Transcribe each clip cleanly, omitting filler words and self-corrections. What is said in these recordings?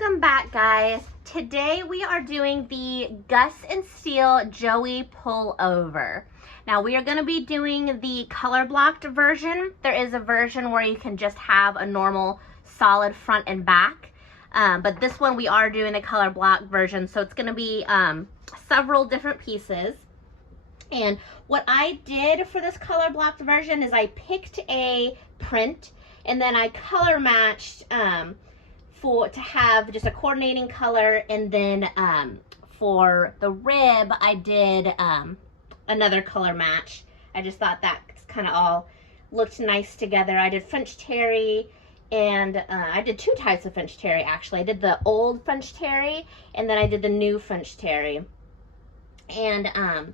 Welcome back, guys. Today we are doing the Gus and Steel Joey Pullover. Now we are going to be doing the color blocked version. There is a version where you can just have a normal solid front and back. But this one we are doing the color blocked version, so it's going to be several different pieces. And what I did for this color blocked version is I picked a print and then I color matched to have just a coordinating color, and then for the rib I did another color match. I just thought that kind of all looked nice together. I did French terry, and I did two types of French terry actually. I did the old French terry and then I did the new French terry. And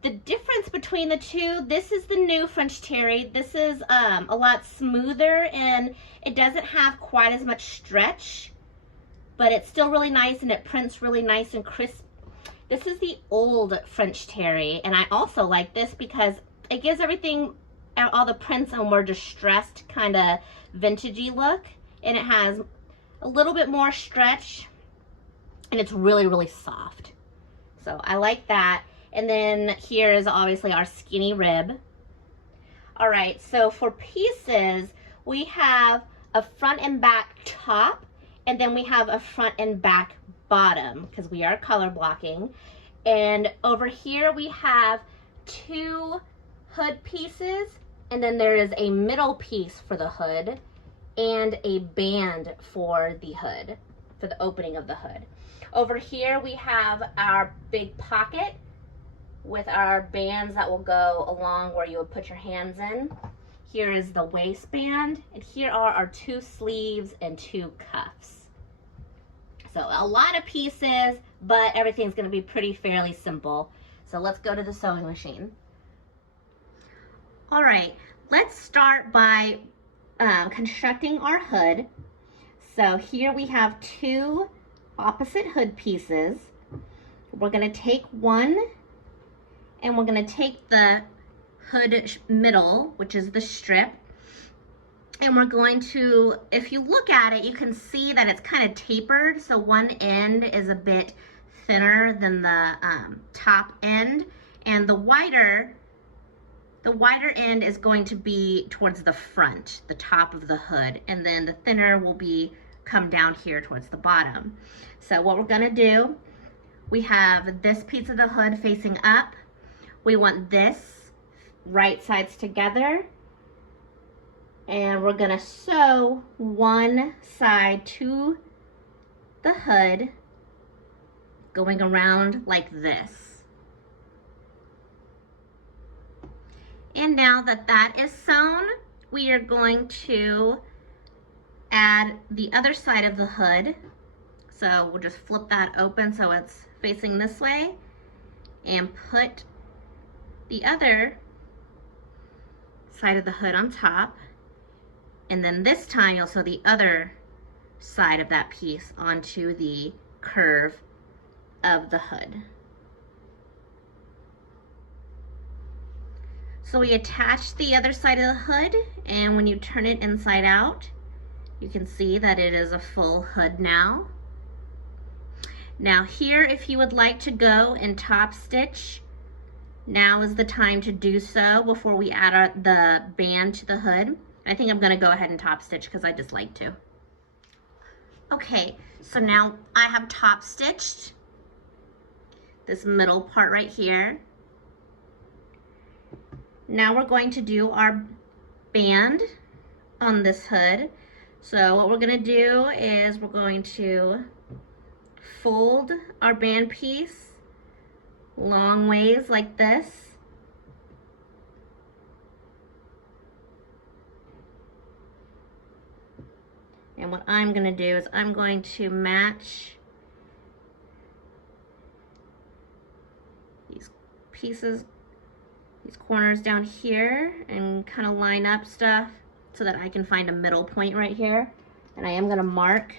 the difference between the two, this is the new French terry. This is a lot smoother and it doesn't have quite as much stretch, but it's still really nice and it prints really nice and crisp. This is the old French terry, and I also like this because it gives everything, all the prints, a more distressed kind of vintagey look, and it has a little bit more stretch and it's really, really soft. So I like that. And then here is obviously our skinny rib. All right, so for pieces, we have a front and back top, and then we have a front and back bottom because we are color blocking. And over here we have two hood pieces, and then there is a middle piece for the hood and a band for the hood, for the opening of the hood. Over here we have our big pocket with our bands that will go along where you would put your hands in. Here is the waistband, and here are our two sleeves and two cuffs. So a lot of pieces, but everything's gonna be fairly simple. So let's go to the sewing machine. All right, let's start by constructing our hood. So here we have two opposite hood pieces. We're gonna take one, and we're gonna take the hood middle, which is the strip, and we're going to, if you look at it, you can see that it's kind of tapered, so one end is a bit thinner than the top end, and the wider end is going to be towards the front, the top of the hood, and then the thinner will come down here towards the bottom. So what we're gonna do, we have this piece of the hood facing up. We want this right sides together, and we're gonna sew one side to the hood going around like this. And now that that is sewn, we are going to add the other side of the hood. So we'll just flip that open so it's facing this way and put the other side of the hood on top, and then this time you'll sew the other side of that piece onto the curve of the hood. So we attach the other side of the hood, and when you turn it inside out, you can see that it is a full hood now. Now here, if you would like to go and top stitch, now is the time to do so before we add the band to the hood. I think I'm gonna go ahead and top stitch because I just like to. Okay, so now I have top stitched this middle part right here. Now we're going to do our band on this hood. So what we're gonna do is we're going to fold our band piece long ways like this. And what I'm gonna do is I'm going to match these pieces, these corners down here, and kind of line up stuff so that I can find a middle point right here. And I am gonna mark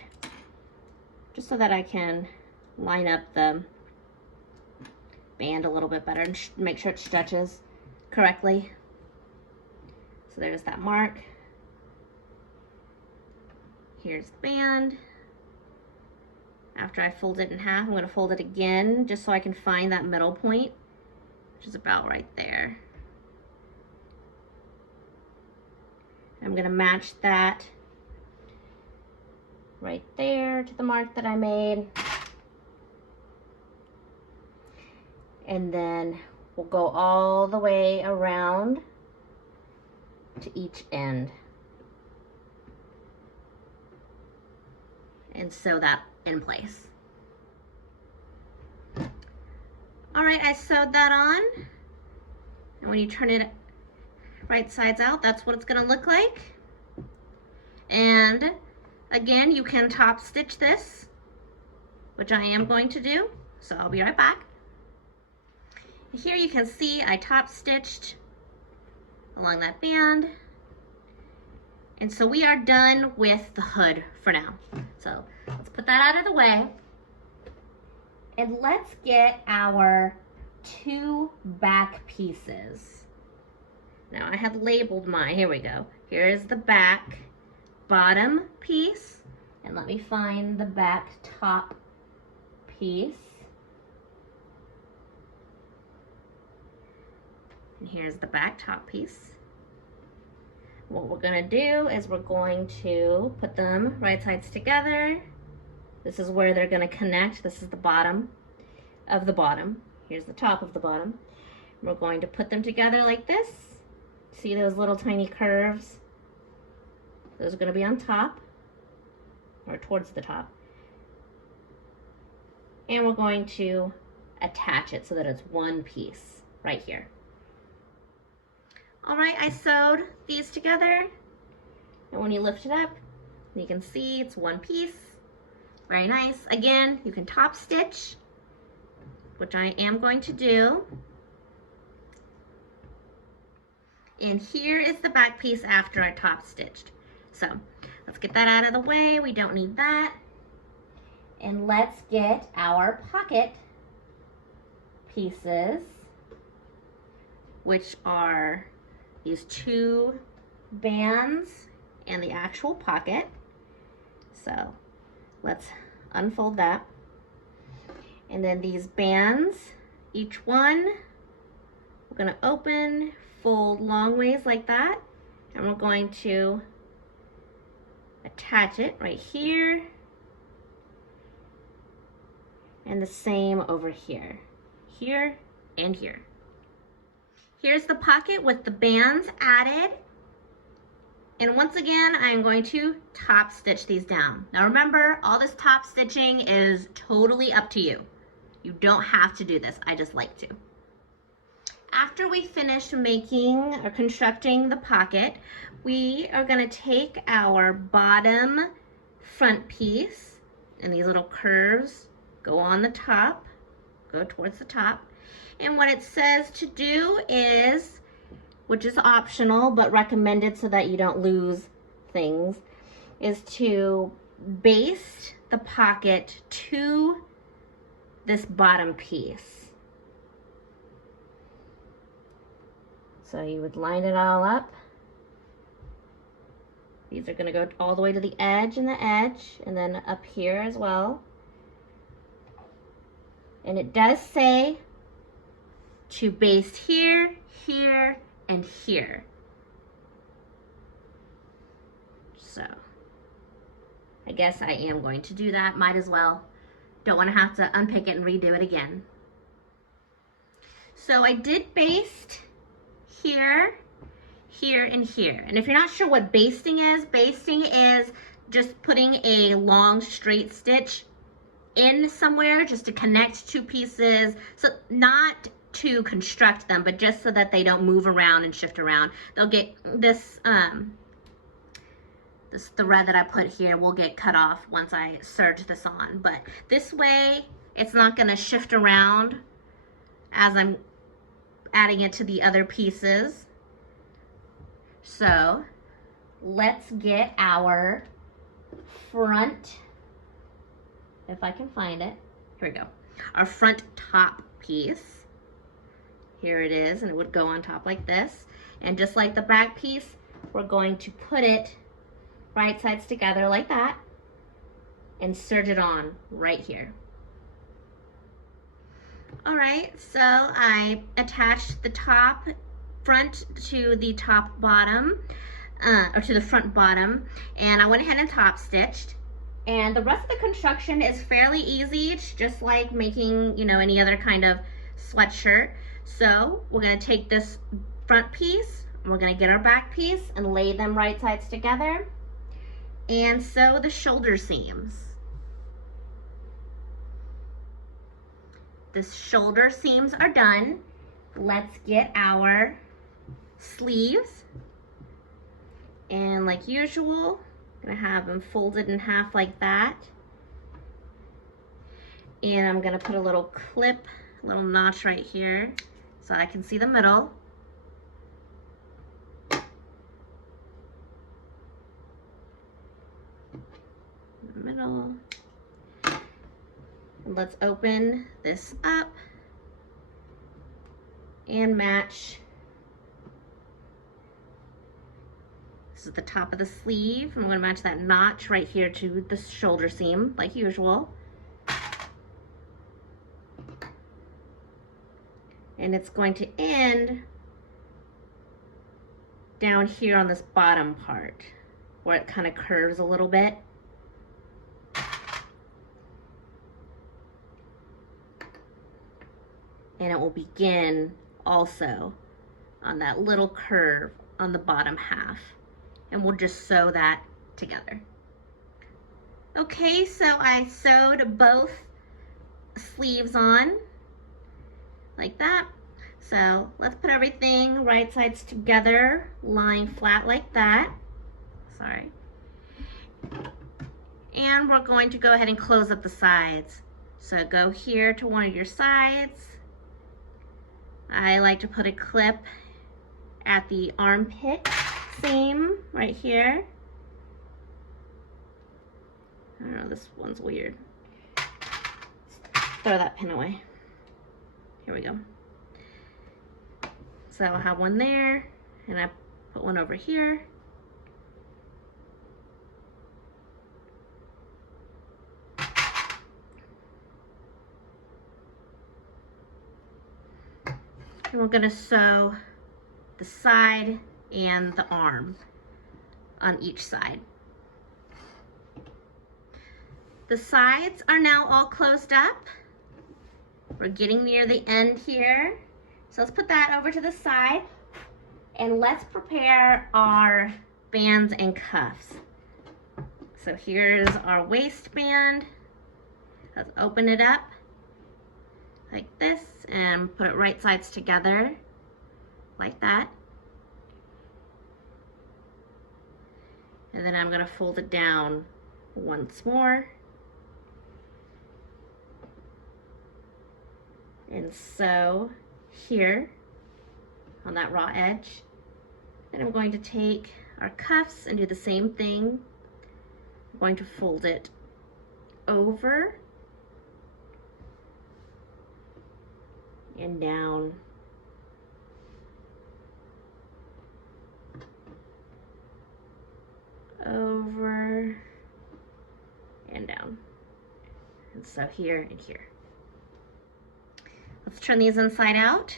just so that I can line up the band a little bit better and make sure it stretches correctly. So there's that mark. Here's the band. After I fold it in half, I'm going to fold it again just so I can find that middle point, which is about right there. I'm going to match that right there to the mark that I made. And then we'll go all the way around to each end. And sew that in place. All right, I sewed that on. And when you turn it right sides out, that's what it's gonna look like. And again, you can top stitch this, which I am going to do, so I'll be right back. Here you can see I top stitched along that band. And so we are done with the hood for now. So let's put that out of the way. And let's get our 2 back pieces. Now I have labeled mine, here we go. Here is the back bottom piece. And let me find the back top piece. And here's the back top piece. What we're gonna do is we're going to put them right sides together. This is where they're gonna connect. This is the bottom of the bottom. Here's the top of the bottom. We're going to put them together like this. See those little tiny curves? Those are gonna be on top, or towards the top. And we're going to attach it so that it's one piece right here. All right, I sewed these together, and when you lift it up, you can see it's one piece. Very nice. Again, you can top stitch, which I am going to do. And here is the back piece after I top stitched. So let's get that out of the way. We don't need that. And let's get our pocket pieces, which are these 2 bands and the actual pocket. So let's unfold that. And then these bands, each one, we're gonna open, fold long ways like that, and we're going to attach it right here, and the same over here, here and here. Here's the pocket with the bands added. And once again, I'm going to top stitch these down. Now remember, all this top stitching is totally up to you. You don't have to do this, I just like to. After we finish making or constructing the pocket, we are gonna take our bottom front piece, and these little curves go on the top, go towards the top. And what it says to do is, which is optional but recommended so that you don't lose things, is to baste the pocket to this bottom piece. So you would line it all up. These are gonna go all the way to the edge and the edge, and then up here as well. And it does say to baste here, here, and here. So I guess I am going to do that, might as well. Don't want to have to unpick it and redo it again. So I did baste here, here, and here. And if you're not sure what basting is just putting a long straight stitch in somewhere just to connect 2 pieces. So not to construct them, but just so that they don't move around and shift around. They'll get this, this thread that I put here will get cut off once I serge this on. But this way, it's not gonna shift around as I'm adding it to the other pieces. So let's get our front, if I can find it, here we go. Our front top piece. Here it is, and it would go on top like this. And just like the back piece, we're going to put it right sides together like that. and serge it on right here. All right, so I attached the top front to the top bottom, or to the front bottom, and I went ahead and top stitched. And the rest of the construction is fairly easy. It's just like making, you know, any other kind of sweatshirt. So we're gonna take this front piece, and we're gonna get our back piece and lay them right sides together and sew the shoulder seams. The shoulder seams are done. Let's get our sleeves. And like usual, I'm gonna have them folded in half like that. And I'm gonna put a little clip, a little notch right here so I can see the middle. Middle. And let's open this up and match. This is the top of the sleeve. I'm going to match that notch right here to the shoulder seam like usual. And it's going to end down here on this bottom part where it kind of curves a little bit. And it will begin also on that little curve on the bottom half. And we'll just sew that together. Okay, so I sewed both sleeves on like that. So let's put everything right sides together, lying flat like that. Sorry. And we're going to go ahead and close up the sides. So go here to one of your sides. I like to put a clip at the armpit seam right here. I don't know, this one's weird. Throw that pin away. Here we go. So I'll have one there, and I put one over here. And we're gonna sew the side and the arm on each side. The sides are now all closed up. We're getting near the end here. So let's put that over to the side and let's prepare our bands and cuffs. So here's our waistband. Let's open it up like this and put it right sides together like that. And then I'm gonna fold it down once more and sew here on that raw edge. Then I'm going to take our cuffs and do the same thing. I'm going to fold it over and down. Over and down. And so here and here. Let's turn these inside out.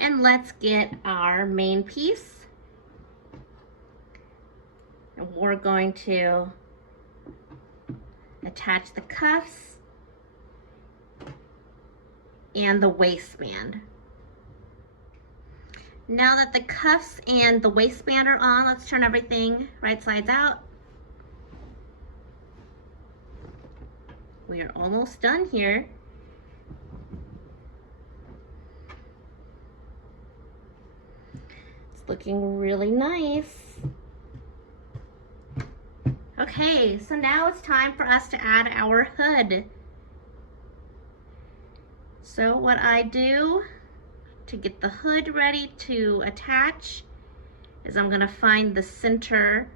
And let's get our main piece. And we're going to attach the cuffs and the waistband. Now that the cuffs and the waistband are on, let's turn everything right sides out. We are almost done here. looking really nice. Okay, so now it's time for us to add our hood. So what I do to get the hood ready to attach is I'm gonna find the center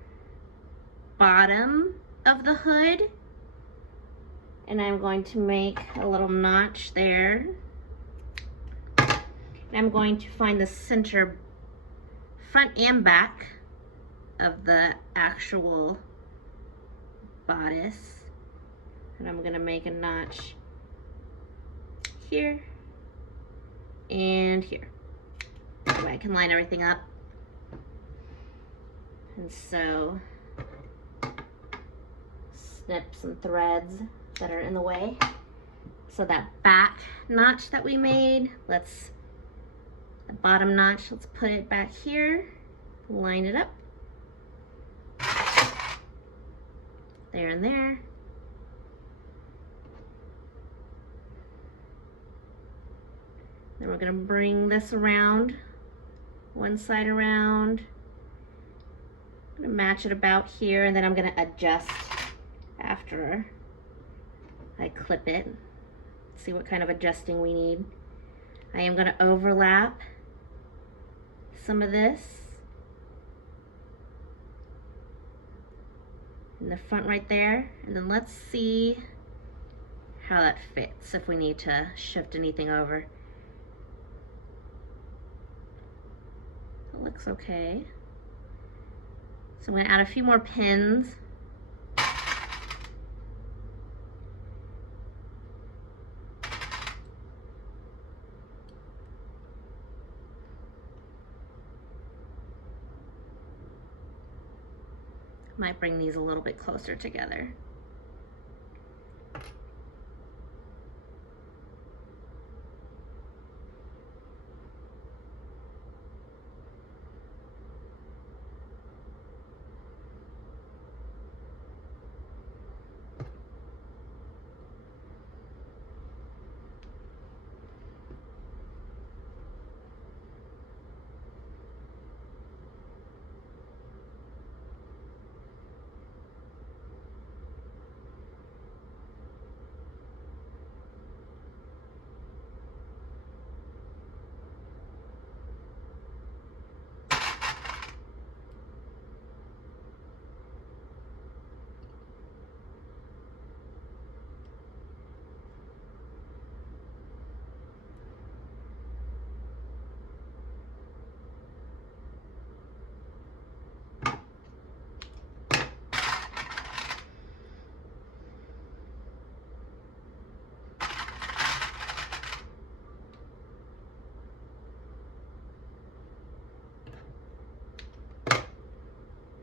bottom of the hood, and I'm going to make a little notch there. And I'm going to find the center front and back of the actual bodice, and I'm gonna make a notch here and here. That way I can line everything up. And so snip some threads that are in the way. So that back notch that we made, the bottom notch, let's put it back here, line it up. There and there. Then we're gonna bring this around, one side around. I'm gonna match it about here, and then I'm gonna adjust after I clip it. See what kind of adjusting we need. I am gonna overlap some of this in the front right there, and then let's see how that fits, if we need to shift anything over. It looks okay. So I'm gonna add a few more pins. Might bring these a little bit closer together.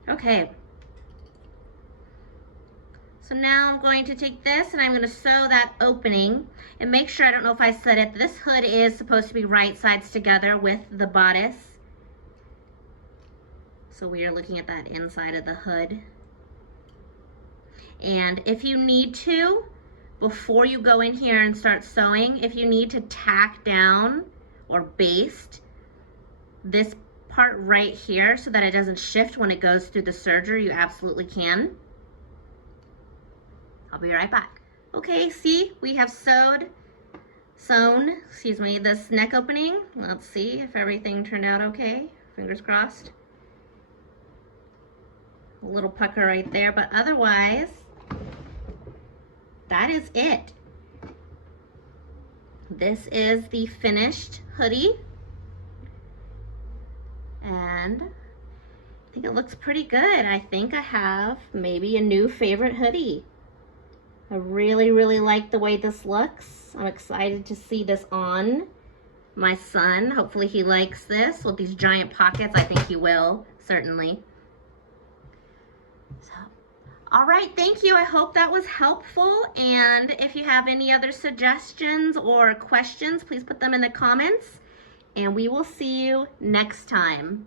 Okay, so now I'm going to take this and I'm going to sew that opening, and make sure, I don't know if I said it, this hood is supposed to be right sides together with the bodice. So we are looking at that inside of the hood. And if you need to, before you go in here and start sewing, if you need to tack down or baste this part right here so that it doesn't shift when it goes through the serger, you absolutely can. I'll be right back. Okay, see, we have sewn, excuse me, this neck opening. Let's see if everything turned out okay. Fingers crossed. A little pucker right there, but otherwise, that is it. This is the finished hoodie. And I think it looks pretty good. I think I have maybe a new favorite hoodie. I really, really like the way this looks. I'm excited to see this on my son. Hopefully he likes this with these giant pockets. I think he will, certainly. So, all right, thank you. I hope that was helpful. And if you have any other suggestions or questions, please put them in the comments. And we will see you next time.